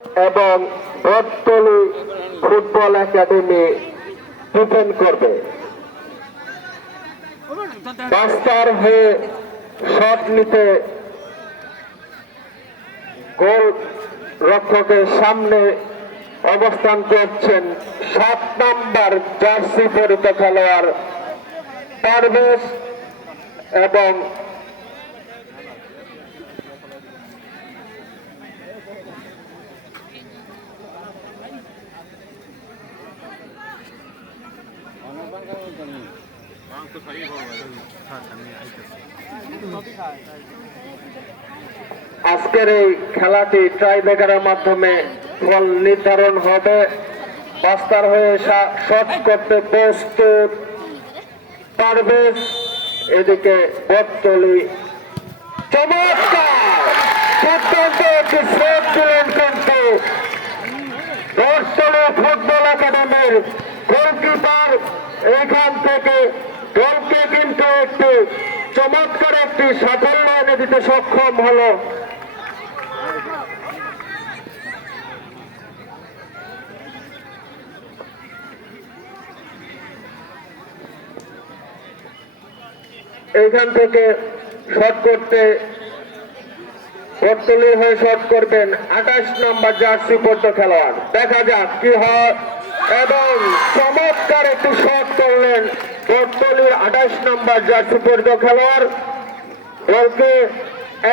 এবং Battali football academy defend করবে। রাস্তার হয়ে শট নিতে গোল রক্ষকের সামনে অবস্থান করছেন 7 নম্বর জার্সি পরিত খেলোয়াড় পারভেজ এবং আজকের এই খেলাটি ট্রাইব্রেকারের মাধ্যমে ফল নির্ধারণ হবে। বাস্তার হয়ে শট করতে প্রস্তুত পারভেজ, এদিকে বটতলী চমৎকার দুর্দান্ত একটি সেভ দিলেন কিন্তু বটতলী ফুটবল একাডেমির গোলকিপার। এইখান থেকে দলকে কিন্তু একটি চমৎকার একটি সাফল্য এনে দিতে সক্ষম হলো। এইখান থেকে শট করতে বটতলী হয়ে শট করবেন 28 নম্বর জার্সি পরিত খেলোয়াড়। দেখা যাক কি হয়, এবং চমৎকার একটি শট করলেন বটতলীর 28 নম্বর জার্সি পরিত খেলোয়াড়। দলকে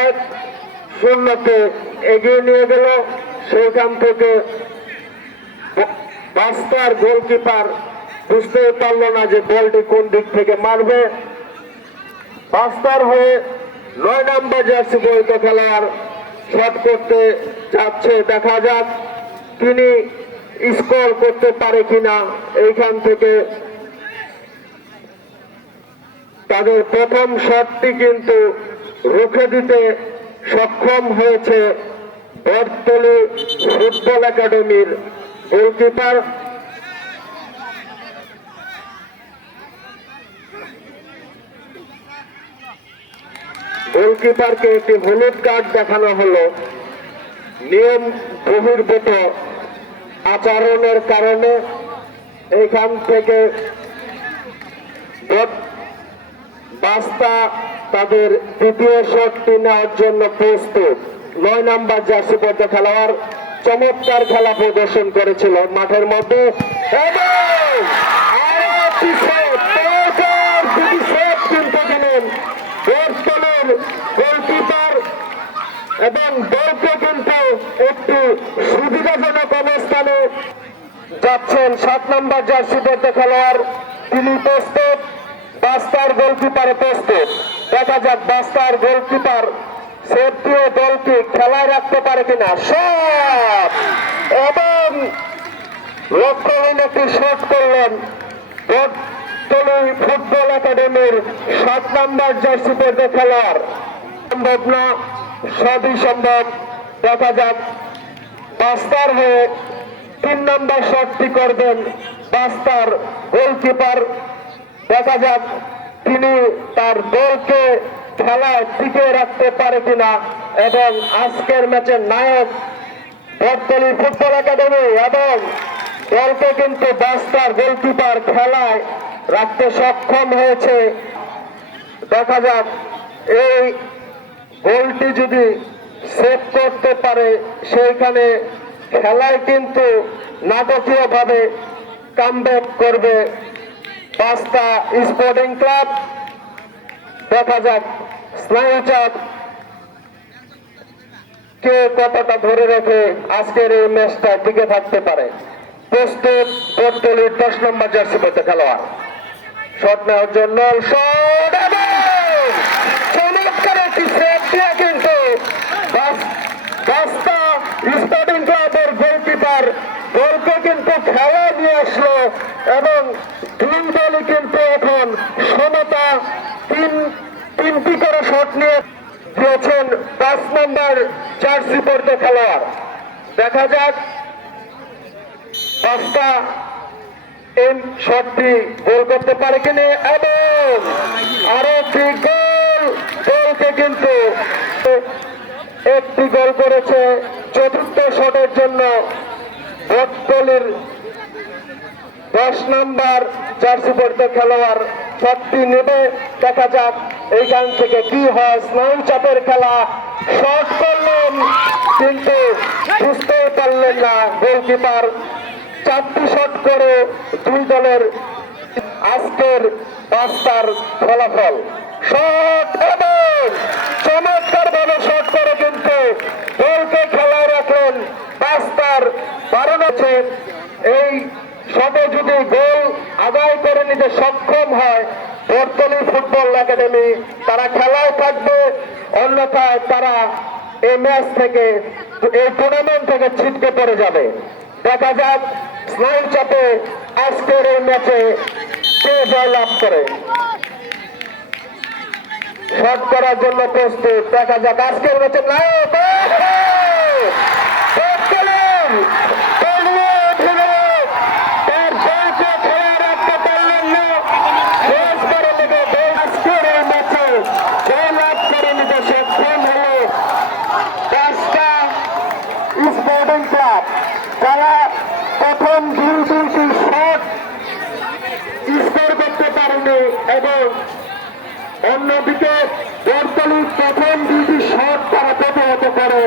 1-0 এগিয়ে নিয়ে গেল। সেইখান থেকে বাস্তার গোলকিপার বুঝতে পারল না যে বলটি কোন দিক থেকে মারবে। বাস্তার হয়ে 9 নম্বর জার্সি পরিত খেলোয়াড় শট করতে যাচ্ছে। দেখা যাক তিনি স্কোর করতে পারে কিনা। এইখান থেকে তাদের প্রথম শটটি কিন্তু রুখে দিতে সক্ষম হয়েছে বটতলী ফুটবল একাডেমির গোলকিপার। গোলকিপারকে একটি হলুদ কার্ড দেখানো হলো নিয়ম বহির্ভূত আচরণের কারণে। এইখান থেকে বাস্তা তাদের দ্বিতীয় শটটি নেওয়ার জন্য প্রস্তুত। 9 নম্বর জার্সি পরিত খেলোয়াড় চমৎকার খেলা প্রদর্শন করেছিল মাঠের মধ্যে, কিন্তু দিলেন বটতলীর গোলকিপার, এবং দলকে কিন্তু একটি সুবিধাজনক অবস্থানে যাচ্ছেন 7 নম্বর জার্সি পরিত খেলোয়াড়। তিনি প্রস্তুত, বাস্তার গোলকিপার প্রস্তুত। দেখা যাক বাস্তার গোলকিপার সেফটিও দলকে খেলায় রাখতে পারে কিনা। শট এবং লক্ষ্যহীন একটি শট করলেন বটতলী ফুটবল একাডেমির 7 নম্বর জার্সি পরিত খেলোয়াড়। সম্ভব না, সবই সম্ভব। দেখা যাক বাস্তার হয়ে 3 নম্বর শটটি করবেন বাস্তার গোলকিপার। দেখা যাক তিনি তার দলকে খেলায় টিকে রাখতে পারে কিনা, এবং আজকের ম্যাচের নায়ক বটতলী ফুটবল একাডেমি, এবং দলকে কিন্তু বাস্তার গোলকিপার খেলায় রাখতে সক্ষম হয়েছে। দেখা যাক এই গোলটি যদি সেভ করতে পারে, সেইখানে খেলায় কিন্তু নাটকীয়ভাবে কামব্যাক করবে বাস্তা স্পোর্টিং ক্লাব। দেখা যাক স্নায়ুচাপ কে কতটা ধরে রেখে আজকের এই ম্যাচটা টিকে থাকতে পারে। প্রস্তুত বটতলীর 10 নম্বর জার্সি পরিত খেলোয়াড় শট নেওয়ার জন্য। শট এবং চমৎকার একটি সেভ দিয়ে কিন্তু বাস্তা স্পোর্টিং ক্লাবের গোলকিপার দলকে কিন্তু খেলা নিয়ে আসলো, এবং দুই দলই কিন্তু এখন সমতা তিনটি করে শট নিয়ে দিয়েছেন 5 নম্বর জার্সি পরিত খেলোয়াড়। দেখা যাক বাস্তা এই শটটি গোল করতে পারে কিনা, এবং আরো একটি গোল। দলকে কিন্তু একটি গোল করেছে চতুর্থ শটের জন্য বটতলির 10 নম্বর জার্সি পরিহিত খেলোয়াড় শটটি নেবে। দেখা যাক এইখান থেকে কি হয়। স্নায়ু চাপের খেলা, শট করলেন কিন্তু বুঝতেই পারলেন না গোলকিপার। 4টি শট করে দুই দলের আজকের পাঁচটার ফলাফল। শট এবং চমৎকার ভাবে শট করে কিন্তু গোলকে খেলায় রাখলেন পাঁচটার 12 আছে। এই শটে যদি গোল আদায় করে নিতে সক্ষম হয় বটতলী ফুটবল একাডেমি, তারা খেলায় থাকবে, অন্যথায় তারা এই ম্যাচ থেকে, এই টুর্নামেন্ট থেকে ছিটকে পড়ে যাবে। দেখা যাক স্নায়ু চাপে আজকের এই ম্যাচে কে জয়লাভ করে। শট করার জন্য প্রস্তুত। দেখা যাক আজকের ম্যাচে নায়ক স্পোর্টিং ক্লাব, যারা প্রথম দুটি শট স্কোর করতে পারেনি এবং অন্যদিকে বটতলী প্রথম দুটি শট তারা প্রতিহত করে